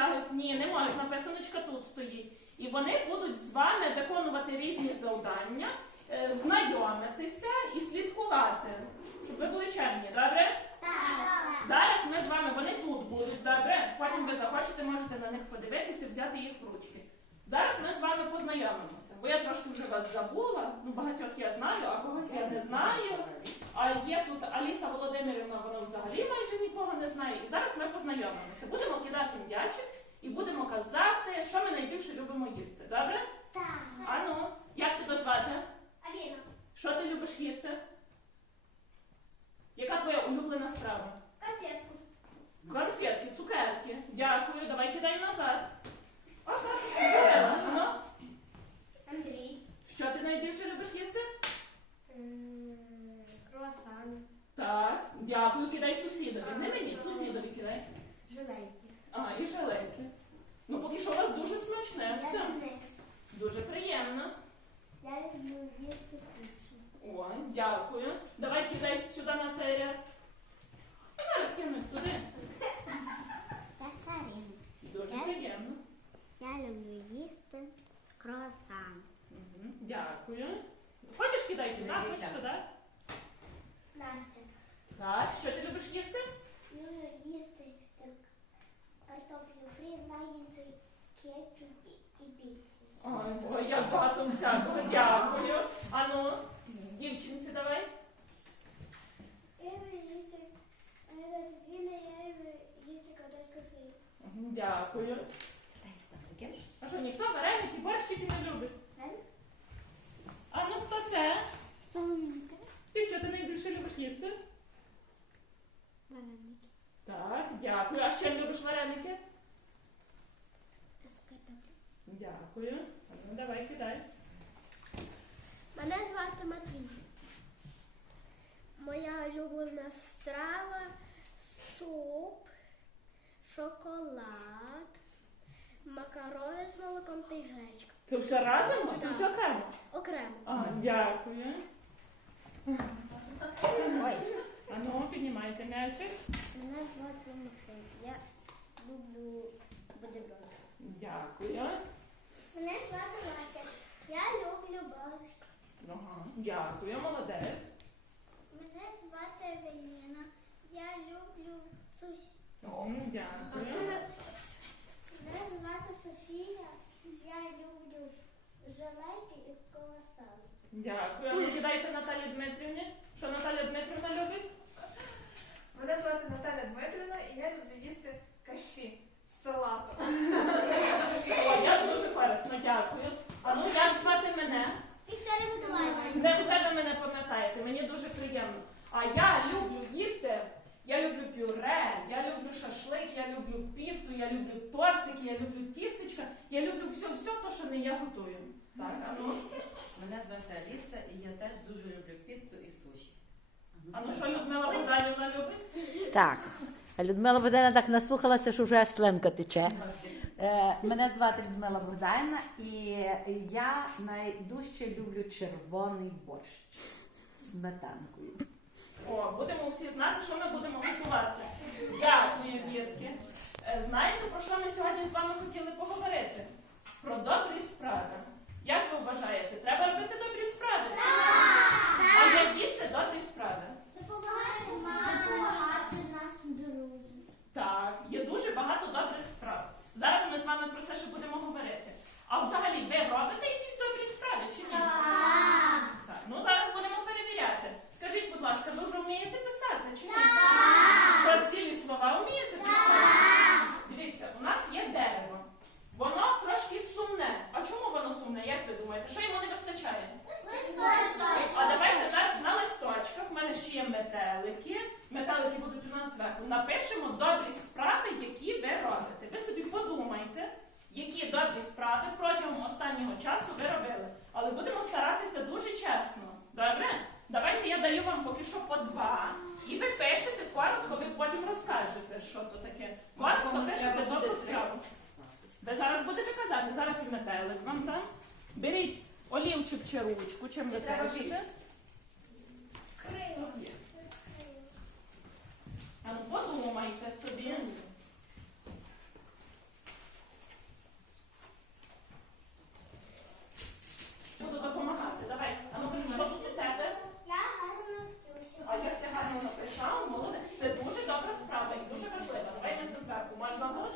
Витягують. Ні, не можна, писаночка тут стоїть. І вони будуть з вами виконувати різні завдання, е, знайомитися і слідкувати, щоб ви були чемні, добре? Зараз ми з вами, вони тут будуть, добре? Потім ви захочете, можете на них подивитися, взяти їх в ручки. Зараз ми з вами познайомимося, бо я трошки вже вас забула, ну багатьох я знаю, а когось я не знаю. А є тут Аліса Володимирівна, вона взагалі майже нікого не знає. І зараз ми познайомимося. Будемо кидати м'ячик і будемо казати, що ми найбільше любимо їсти. Добре? Ану, як тебе звати? Аліна. Що ти любиш їсти? Яка твоя улюблена страва? Конфетки, цукерки. Дякую, давай кидай назад. Ага. Андрій. що ти найбільше любиш їсти? Круасан. Так, дякую, кидай сусідові. Не мені, сусідові кидай. Жилейки. А, і желейки. Ну, поки що у вас дуже смачне. Все. Денис. Дуже приємно. Я люблю їсти кучу. О, дякую. Давай кидай сюди на цей ряд. Зараз кинуть туди. Я Карина. Дуже Я- приємно. Я люблю їсти круасан. Мгм, Дякую. Хочеш кидай туди, Кидай, хочеш туди. Настя. Так, що ти любиш їсти? Люблю їсти картоплю фрі, нагінці, кетчуп і, і піцу. Ой, ой, як багато всякого. Дякую. Ану, дівчинці давай. Я люблю їсти я люблю їсти картошку фрі. Мгм, Дякую. Дай сюди, таке. А що, ніхто вареники, борщики не любить? А ну хто це? Сонька. Ти що ти найбільше любиш їсти? Вареники. Так, дякую. А ще любиш вареники? З картоплею. Дякую. А Ну, давай кидай. Мене звати Матвій. Моя улюблена страва суп, шоколад, макарони з молоком та й гречка. Це все разом чи це Так. все окремо? Окремо. А, дякую. Ой, А ну, м'ячик. Мене звати Максим. Я люблю бутерброди. Дякую. Мене звати Вася. Я люблю борщ. Ага, дякую, молодець. Мене звати Евеліна. Я люблю суші. М, Дякую. Мене звати Софія. Я люблю желейки і круасан. Дякую. А ну кидайте Наталі Дмитрівні. Що Наталя Дмитрівна любить? Мене звати Наталя Дмитрівна і я люблю їсти каші з салатом. О, я дуже корисно, дякую. А ну як звати мене? Вікторія Миколаївна. Невже ви мене пам'ятаєте? Мені дуже приємно. А я люблю їсти. Я люблю пюре, я люблю шашлик, я люблю піцу, я люблю тортики, я люблю тістечка, я люблю все, все те, що не я готую. Так, а ну, мене звати Аліса, і я теж дуже люблю піцу і суші. А ну що Людмила Богданівна любить? Так. Людмила Богдана так наслухалася, що вже слинка тече. Е, мене звати Людмила Богданівна, і я найдужче люблю червоний борщ з сметанкою. О, будемо всі знати, що ми будемо готувати. Дякую, дітки. Е, Знаєте, про що ми сьогодні з вами хотіли поговорити? Про добрі справи. Як ви вважаєте, треба робити добрі справи? чи ні? А які це добрі справи? Допомагати мамі, допомагати нашим друзям. Так, є дуже багато добрих справ. Зараз ми з вами про це ще будемо говорити. А взагалі, ви робите якісь добрі справи чи ні? Так, ну зараз будемо перевіряти. Скажіть, будь ласка, ви вже вмієте писати чи ні? Що цілі слова вмієте писати? Дивіться, у нас є дерево. Воно трошки сумне. А чому воно сумне? Як ви думаєте? Що йому не вистачає? А давайте зараз на листочках. В мене ще є метелики. Зверху. Напишемо добрі справи, які ви робите. Ви собі подумайте, які добрі справи протягом останнього часу ви робили. Але будемо старатися дуже чесно. Добре? Давайте я даю вам поки що по два. І ви пишете коротко, ви потім розкажете, що то таке. Коротко пишете добру справу. Ви зараз будете казати, зараз і метелик вам там. Беріть олівчик чи ручку, чим ви пишете. більше? Крила. А ну подумайте собі. зверху. Можна було?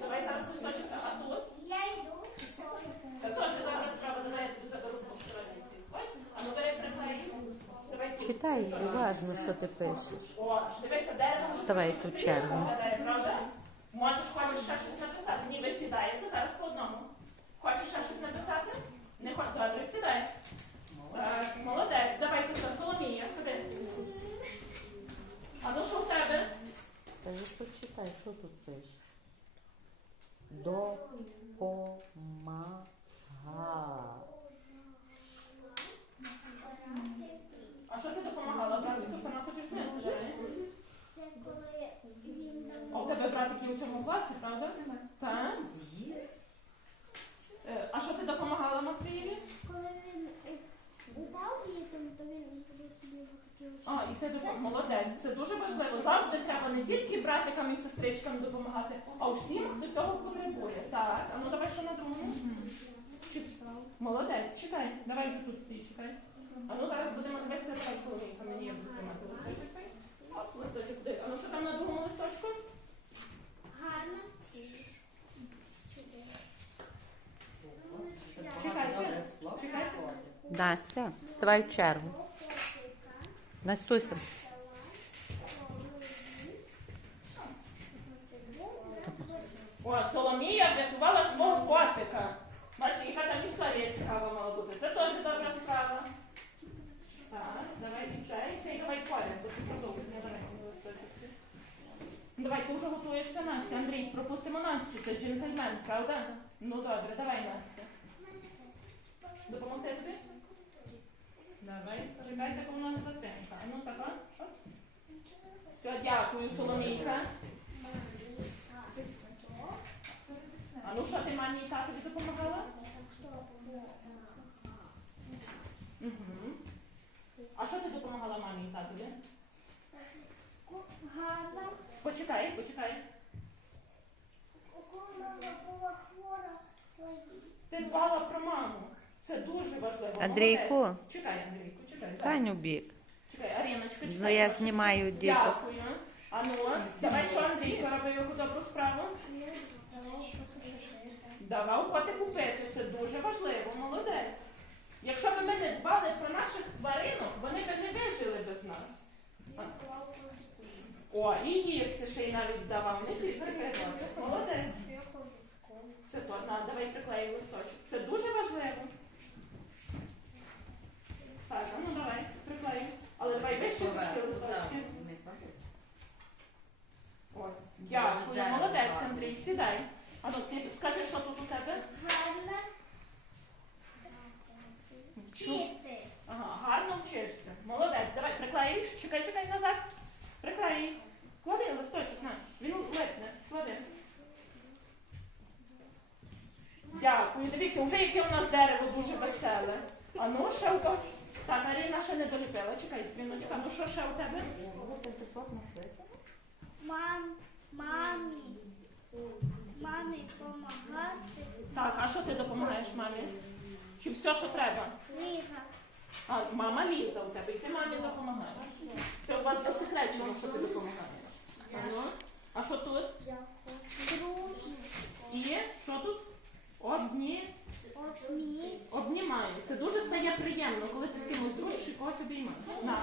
Давай зараз листочок, а тут? Я йду в школу. Це теж добра справа, давай я тобі заберу по страниці. А ну бери приклеїв. Давай тут. Читай уважно, що ти пишеш. Вставай ту чергу. виглядає, правда? Можеш, хочеш ще щось написати. Ні, ви сідаєте зараз по одному. Хочеш ще щось написати? Не хочеш, добре, сідай. Так, молодець. Давай тут Соломія, ходи. А ну що в тебе? Та ж почитай, що тут пише. Допомага. А що ти допомагала? Братику сама хочеш зняти? да? Це коли він А у тебе братик є у цьому класі, правда? Так. Е, А що ти допомагала Матвієві? коли він е, упав літом, то він зробив собі такі очі. А, і ти допомогла. Молодець. Це дуже важливо. Завжди треба не тільки братикам і сестричкам допомагати, а усім, хто цього потребує. Так, а ну давай що на другому. Чи- Молодець, читай. Давай вже тут стій, читай. А ну зараз будемо дивитися, давай Соломійка, мені тримати листочок. Оп, листочок дай. А ну що там на другому листочку? Гарна Чекайте. Чекайте. Настя, вставай в чергу. Настуся. О, Соломія врятувала свого котика. Бачиш, яка там історія цікава мала бути. Це теж добра справа. Так, давай і цей, цей давай поряд, бо це продовження давай ти вже готуєшся, Настя. Андрій, пропустимо Настю, це джентльмен, правда? Ну добре, давай, Настя. Допомогти тобі? Давай, чекайте, бо у нас затинка. Ну так. Все, дякую, Соломійка. А ну що ти мамі і татові допомагала? Угу. А що ти допомагала мамі і татові? Гарна. Почекай, почекай. Коли мама була хвора, Ти дбала про маму. Це дуже важливо. Андрійку. Молодець. Чекай, Андрійку, чекай. Стань у бік. Чекай, Аріночка, чекай. Ну я знімаю діток. Дякую. А ну, давай, що Андрійко робив яку добру справу? Давав котику пити. Це дуже важливо, молодець. Якщо б ми не дбали про наших тваринок, вони б не вижили без нас. О, і їсти ще й навіть давав. Не. Молодець. Це то, на, давай приклеїмо листочок. Це дуже важливо. Так, ну давай, приклеїмо. Але давай вище трошки листочки. Ой, дякую, молодець. Андрій, сідай. А ну, ти скажи, що тут у тебе? гарна. Вчити. Ага, гарно вчишся. Молодець, давай, приклеїш. Чекай, чекай назад. Приклеїй. Клади листочок, на. Він липне. Клади. Дякую. Дивіться, вже яке у нас дерево дуже веселе. А ну, ще у кого? Так, Аріна ще не доліпила. Чекай, дзвіночка. Ну що ще у тебе? Мам, мамі. Мамі допомагати. Так, а що ти допомагаєш мамі? Чи все, що треба? Книга. А, мама Ліза у тебе, і ти мамі допомагаєш. Це у вас засекречено, що ти допомагаєш. А, ну? а що тут? Друзі. І що тут? Одні Одні. обнімаю. Це дуже стає приємно, коли ти з кимось дружиш і когось обіймаєш. На,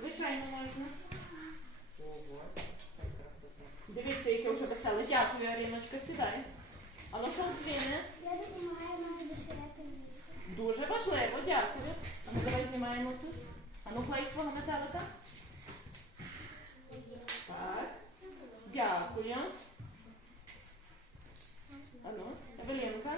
звичайно можна. Дивіться, яке вже веселе. Дякую, Аріночка, сідай. А ну що дзвіни? Я допомагаю. Дуже важливо, дякую. А ну давай знімаємо тут. А ну клей свого метелика. Так. Дякую. А ну, Евелінка.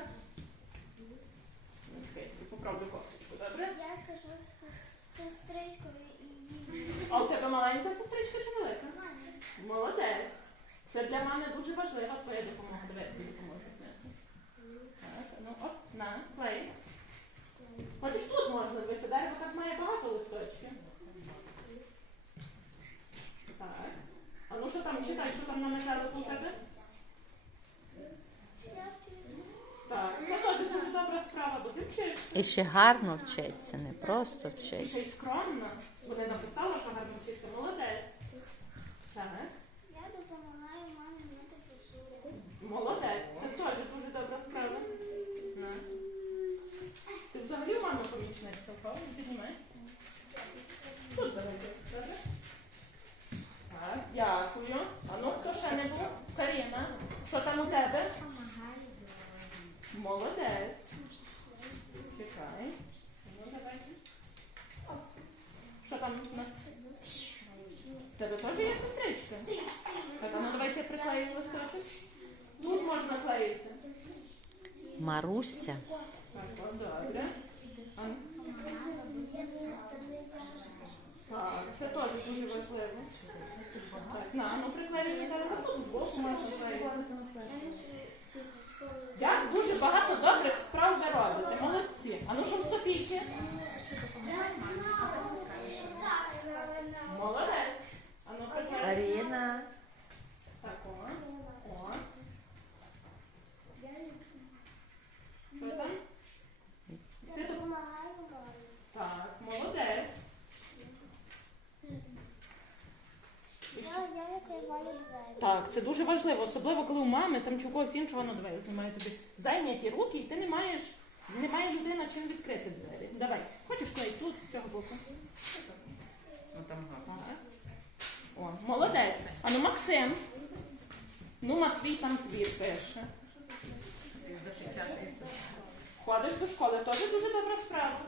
Тобі поправлю кофточку, добре? Я сижу з сестричкою і. А у тебе маленька сестричка чи велика? Молодець. Це для мене дуже важлива твоя допомога. Давай я тобі допоможу. Так, а ну оп, на, клей. Хочеш тут можна висадити, бо так має багато листочків. Так. А ну що там, читай, що там на метелику у тебе? Так, це теж дуже добра справа, бо ти вчишся. І ще гарно вчиться, не просто І ще й вчиться. скромно. Вони написала, що гарно вчиться. Молодець. Так. Я допомагаю мамі мити ще не було? Каріна, що там у тебе? Молодець. Чекай. Ну. Що там у нас? Тебе теж є сестричка? Так, а ну давайте приклеїмо листочок. Тут можна клеїти. Маруся. Так, добре. А, ну. Так, це теж дуже важливо. Так, на, ну приклеїмо так, тут збоку можна. Як дуже багато добрих справ ви робите. Молодці. А ну що в Софійки? Молодець. А ну приклеїмо. Аріна. Так, о. О. Що там? Ти тут? Так, молодець. Ще- Так, це дуже важливо, особливо коли у мами там чи у когось іншого на двері знімає тобі зайняті руки, і ти не маєш, немає людина чим відкрити двері. Давай, хочеш клей тут з цього боку? Ну там гарно. О, молодець. А ну Максим. Ну, Матвій там твір пише. Ходиш до школи, теж дуже добра справа.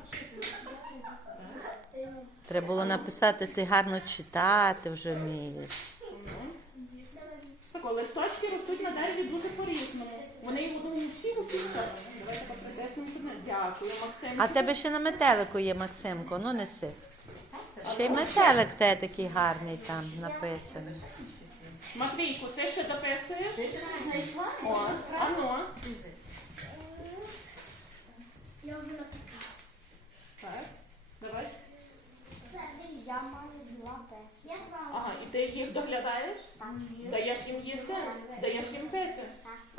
Треба було написати, ти гарно читати вже вмієш. Ну. Так, о, листочки ростуть на дереві дуже по-різному. Вони ну, всі усі все. Давайте попритиснемо, дякую, Максим. А в тебе ще на метелику є, Максимко, ну неси. Ще й метелик в тебе такий гарний там написаний. Матвійку, ти ще дописуєш? О, а ну. Я вже написала. Так, давай. Я маю два песи. Ага, і ти їх доглядаєш? Даєш їм їсти? Даєш їм пити?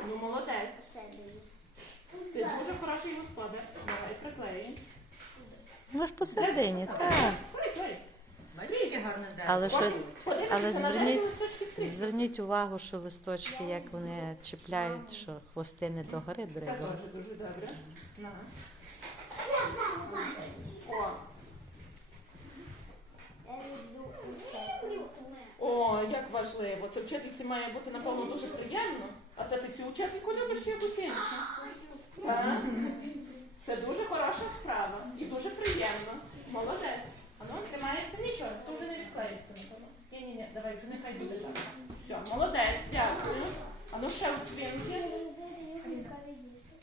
Ну, молодець. Все даю. Ти дуже хороший господар. Давай, приклеїмо. Ну ж посередині, так. Бачите? Але що, але зверніть- зверніть увагу, що листочки, як вони чіпляють, що хвости не догори Це теж дуже добре. На. О, як важливо. Це вчительці має бути, напевно, дуже приємно. А це ти цю вчительку любиш чи якусь іншу? Так? Це дуже хороша справа і дуже приємно. Молодець. А ну, тримається нічого, то вже не відклеїться. Ні, ні, ні, давай, вже нехай буде так. Все, молодець, дякую. А ну ще от свинки.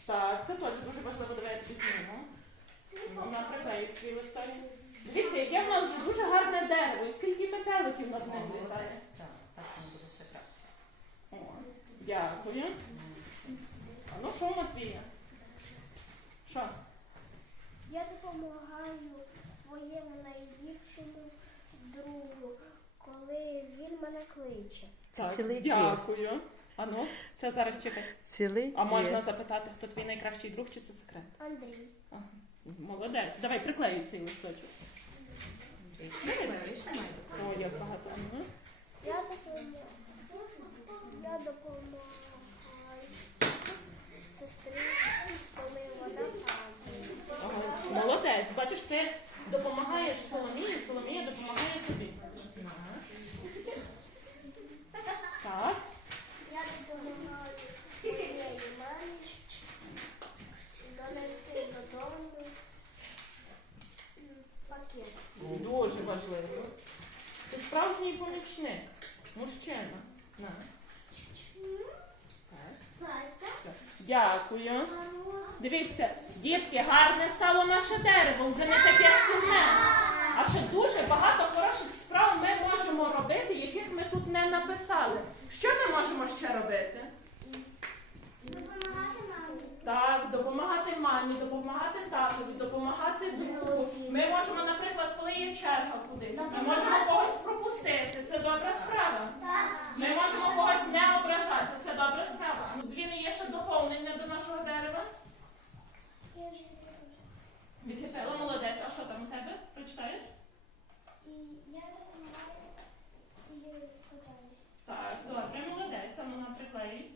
Так, це теж дуже важливо, давай я тобі зніму. Вона приклеїть свій листочок. Дивіться, яке в нас дуже гарне дерево, і скільки метеликів над ним літає. Так, так воно буде ще краще. О, дякую. А ну що, Матвія? Що? Я допомагаю своєму найліпшому другу, коли він мене кличе. Це цілий дякую. А ну, це зараз чекай. Цілий А можна запитати, хто твій найкращий друг, чи це секрет? Андрій. Ага. Молодець. Давай приклеюй цей листочок. О, як багато. Ага. Я допомагаю. Я допомагаю сестрі, коли вона падає. Молодець. Бачиш, ти допомагаєш Соломії, Соломія допомагає тобі. Так. Я допомагаю своєї мамі донести додому м, пакет. Дуже важливо. Ти справжній помічник. Мужчина. На. Так. Дякую. Дивіться, дітки, гарне стало наше дерево, вже не таке сумне. А ще дуже багато хороших справ ми можемо робити, яких ми тут не написали. Що ми можемо ще робити? Допомагати мамі. Так, допомагати мамі, допомагати татові, допомагати другу. Ми можемо, наприклад, коли є черга кудись, ми можемо когось пропустити. Це добра справа. Ми можемо когось не ображати. Це добра справа. Ну, дзвіни є ще доповнення до нашого дерева. Відгітела, молодець. А що там у тебе? Прочитаєш? І я допомагаю і катаюсь. Так, добре, молодець, а ну нам приклеїть.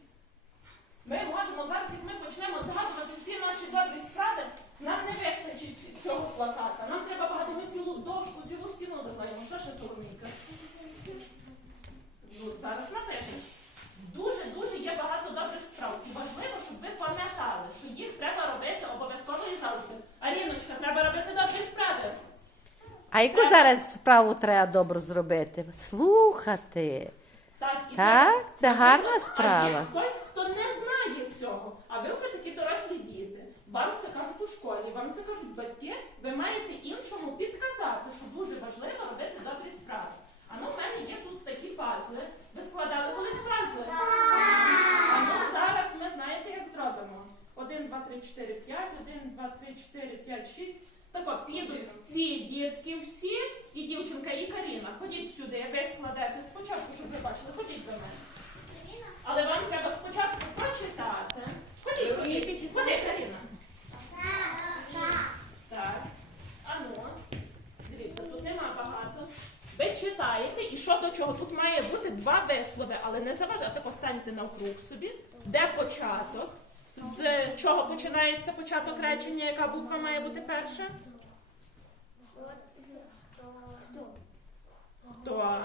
Ми можемо зараз, як ми почнемо згадувати всі наші добрі справи, нам не вистачить цього плаката. Нам треба багато, ми цілу дошку, цілу стіну заклеїмо. Що ще Соломійка? Ну, зараз напишеш. А яку зараз справу треба добре зробити? Слухати. Так, і Так, це Наприклад, гарна А є справа. хтось, хто не знає цього, а ви вже такі дорослі діти. Вам це кажуть у школі, вам це кажуть батьки. Ви маєте іншому підказати, що дуже важливо робити добрі справи. А ну, в мене є тут такі пазли. Ви складали колись пазли? А ну зараз ми знаєте, як зробимо. 1, 2, 3, 4, 5, 1, 2, 3, 4, 5, 6. Тако, підуть ці дітки всі, і дівчинка, і Каріна. Ходіть сюди, я ви складете спочатку, щоб ви бачили. Ходіть до мене. Але вам треба спочатку прочитати. Ходіть, ходіть. Ходи, Каріна. Так. Ану. Дивіться, тут нема багато. Ви читаєте, і що до чого? Тут має бути два вислови, але не заважайте, постаньте навкруг собі. Де початок? З чого починається початок речення? Яка буква має бути перша? Хто?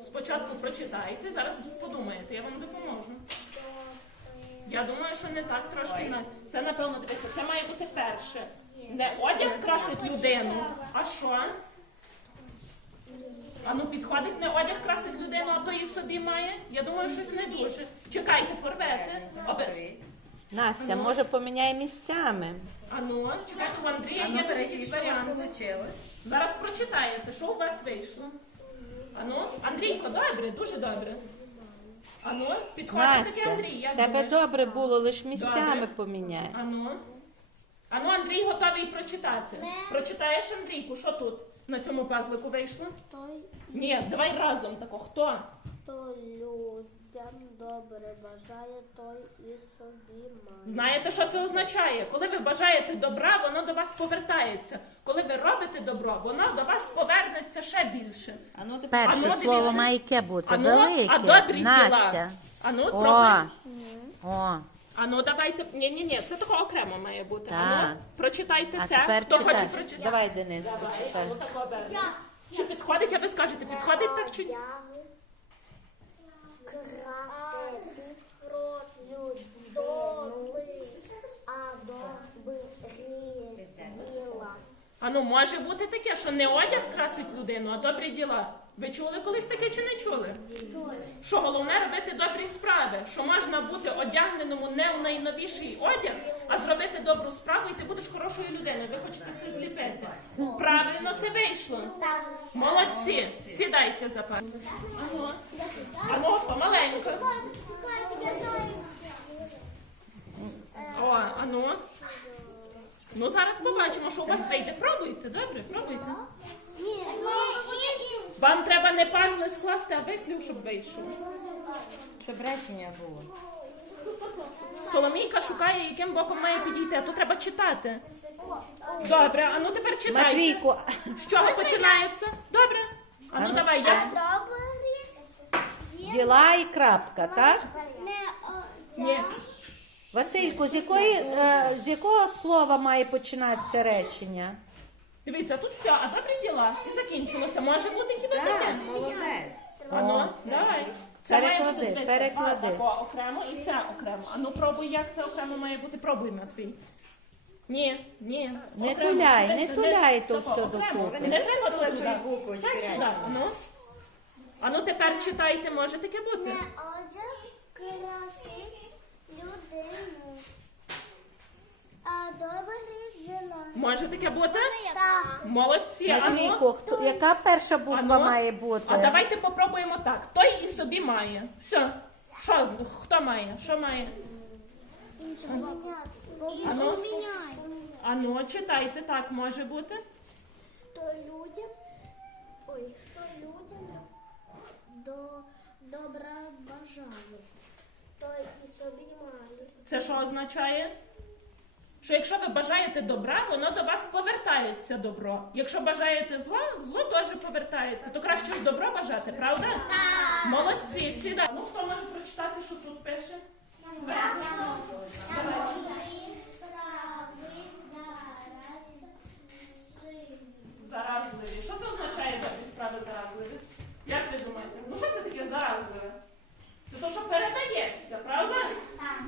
Спочатку прочитайте, зараз подумаєте, я вам допоможу. Я думаю, що не так трошки. на- Це напевно дивіться, це має бути перше. Не одяг красить людину, а що? А ну підходить не одяг красить людину, а то і собі має. Я думаю, щось не дуже. Чекайте, порвете. Обе- Настя, може поміняє місцями? А ну, чекайте, у Андрія А є ну, вас варіант. Зараз прочитаєте, що у вас вийшло. Ану, Андрійко, добре, дуже добре. Ану, підходить таки Настя, Андрій. Як тебе думаєш? добре було, лише місцями Добре. поміняй. Ану. Ану, Андрій готовий прочитати. Прочитаєш, Андрійку, що тут на цьому пазлику вийшло? Той, Ні, давай разом тако. Хто? хто людям добре бажає, той і собі має. Знаєте, що це означає? Коли ви бажаєте добра, воно до вас повертається. Коли ви робите добро, воно до вас повернеться ще більше. А ну тепер Перше Ану, слово дивіться. має яке бути? Ану, Велике. а добрі Настя. діла. Ану, О, пробуй. о. Ану, давайте. Ні, ні, ні, це тако окремо має бути. Так. Ану, прочитайте А це. тепер Хто хоче прочитати? Давай, Денис, Давай, прочитай. ану, тако. Чи підходить, а ви скажете, підходить так чи ні? Красити рот людину, а. Ану, може бути таке, що не одяг красить людину, а добрі діла. Ви чули колись таке чи не чули? Що головне робити добрі справи, що можна бути одягненому не в найновіший одяг, а зробити добру справу, і ти будеш хорошою людиною. Ви хочете це зліпити. Правильно це вийшло. Молодці, сідайте за пар. Ану, помаленьку. О, ану. Ну зараз побачимо, що у вас вийде. Пробуйте, добре, пробуйте. Вам треба не пазли скласти, а вислів, щоб вийшло. щоб речення було. Соломійка шукає, яким боком має підійти, а то треба читати. Добре, а ну тепер читайте. Матвійку, З чого починається? Добре. А ну давай, я. діла і крапка, так? Ні. Васильку, з, якої, е, з якого слова має починатися речення? Дивіться, тут все, а добрі діла. І закінчилося. Може бути хіба таке? Так, молодець. А ну, давай. Це Переклади, бути, дивіться, переклади. а, окремо і це окремо. А ну пробуй, як це окремо має бути. Пробуй, Матвій. Ні, ні. Не окремо. туляй, не Дивися, туляй то тако, все окремо. докупи. Не треба туди. Це сюди. речення. А ну. А ну тепер читайте, може таке бути. Не одяг красить людину, а добрі діла. Може таке бути? Так. Молодці. А ну. Хто, яка перша буква Ану. має бути? А давайте попробуємо так. Той і собі має. Все. Що? Хто має? Що має? Ану. Ану, читайте, так може бути. То людям, ой, хто людям до добра бажає, і собі. Це що означає? Що якщо ви бажаєте добра, воно до вас повертається добро. Якщо бажаєте зла, зло теж повертається. То краще ж добро бажати, правда? Так. Молодці, сідай. Ну хто може прочитати, що тут пише? Заразливі. Що це означає добрі справи заразливі? Як ви думаєте? Ну що це таке заразливе? Це то, що передається, правда?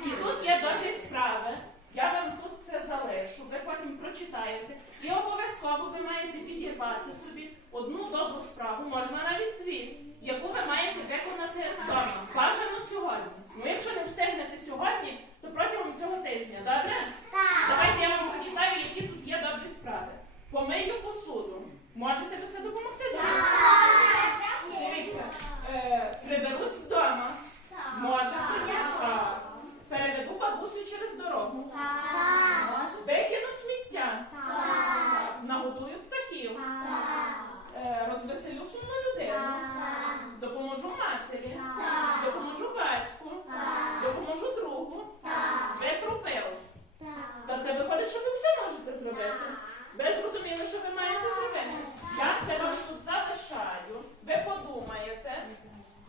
І тут є добрі справи. Я вам тут це залишу. ви потім прочитаєте. І обов'язково ви маєте підірвати собі одну добру справу, можна навіть дві, яку ви маєте виконати вдома. Бажано сьогодні. Ну, якщо не встигнете сьогодні, то протягом цього тижня, добре? Давайте я вам прочитаю, які тут є добрі справи. Помию посуду. Можете ви це допомогти зробити? Дивіться, е, приберусь вдома. Можете. Так. Переведу бабусю через дорогу. Викину сміття. Так. Нагодую птахів. Е, Розвеселю сумну людину. Допоможу матері. Допоможу батьку. Допоможу другу. Витру пил. Та це виходить, що ви все можете зробити. Ви зрозуміли, що ви маєте зробити. Я це вам тут залишаю. Ви подумаєте,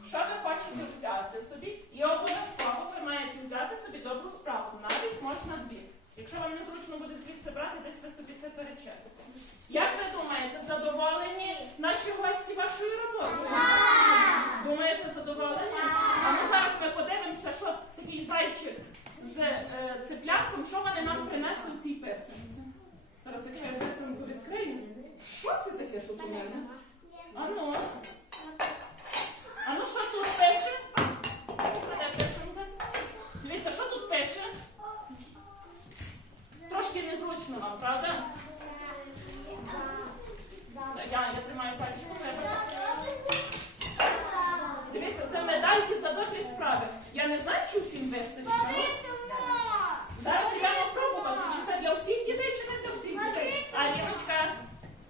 що ви хочете взяти собі, і обов'язково ви маєте взяти собі добру справу. Навіть можна дві. Якщо вам незручно буде звідси брати, десь ви собі це перечете. Як ви думаєте, задоволені наші гості вашою роботою? Думаєте, задоволені? А ну зараз ми подивимося, що такий зайчик з е, цеплятком, що вони нам принесли в цій писанці. Зараз, якщо я писанку відкрию. Що це таке тут у мене? Ану. Ану, що тут пише? Де писанка? Дивіться, що тут пише? Трошки незручно вам, правда? Я, я тримаю пальчиком. треба. Дивіться, це медальки за добрі справи. Я не знаю, чи всім вистачить. Зараз я пробувати, чи це для всіх дітей, чи не для всіх дітей. А, Ліночка,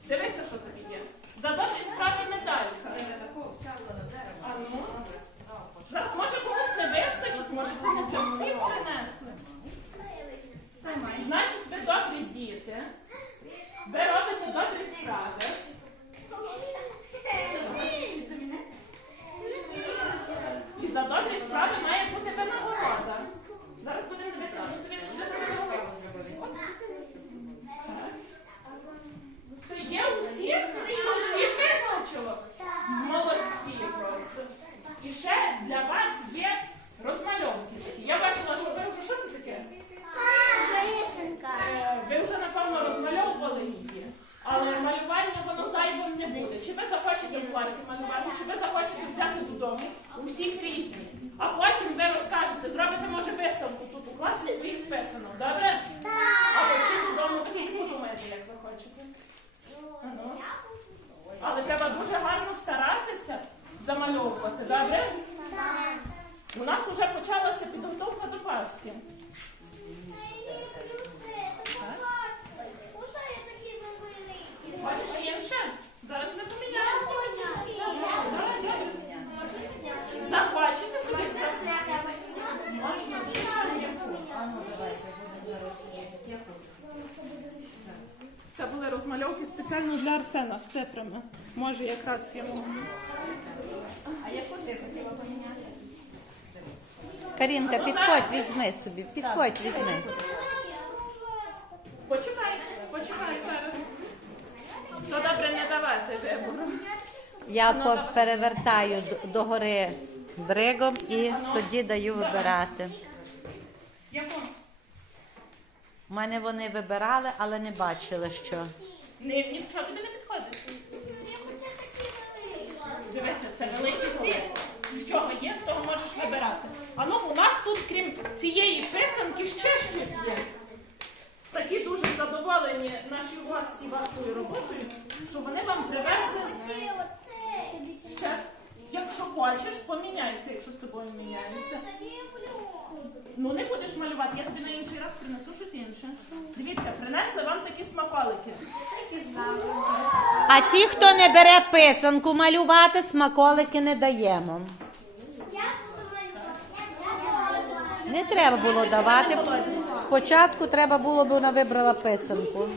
дивися, що тобі є. За добрі справи медалька. Не дерево. А ну? Зараз може комусь не вистачить, може це не для всіх принесли. Значить, ви добрі діти. Ви робите добрі справи. І за добрі справи має бути винагорода. Зараз будемо дивитися, що тобі не винагорода. Це є у всіх? Що всіх визначило? Молодці просто. І ще для вас є розмальовки. такі. Я бачила, що ви вже що це таке? Е, Ви вже напевно розмальовували її, але малювання воно зайвим не буде. Чи ви захочете в класі малювати, чи ви захочете взяти додому у всіх різні. А потім ви розкажете, зробите може виставку тут у класі своїх писанок, добре? Або чи додому ви собі подумаєте, як ви хочете. Ану. Але треба дуже гарно старатися замальовувати, добре? У нас вже почалася підготовка до Пасхи. Бачиш, є ще. Зараз ми поміняємо. Давай, добре. Захочете собі? Можна, звичайно. А ну давайте, будемо зараз. Я хочу. Це були розмальовки спеціально Арсена з цифрами. Може, якраз йому. А яку ти хотіла поміняти? Карінка, підходь, візьми собі. Підходь, візьми. Почекай, почекай зараз. То добре не давати вибору. Я по- перевертаю д- догори дригом і тоді даю вибирати. Яку? У мене вони вибирали, але не бачили, що. Ні, нічого тобі не. Дивися, це великі ці. З чого є, з того можеш вибирати. А ну, у нас тут, крім цієї писанки, ще щось є. Такі дуже задоволені наші власні вашою роботою, що вони вам привезли ще. Якщо хочеш, поміняйся, якщо з тобою міняється. Ну не будеш малювати, я тобі на інший раз принесу щось інше. Дивіться, принесли вам такі смаколики. А ті, хто не бере писанку малювати, смаколики не даємо. Не треба було давати. Спочатку треба було б вона вибрала писанку.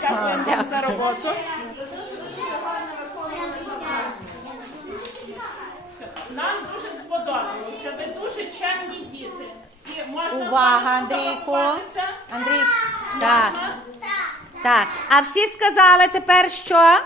Дякую вам за роботу. Нам дуже сподобалося. Ви дуже чемні діти. І можна Увага, фотографуватися. Андрій, так, Можна? так. А всі сказали тепер що?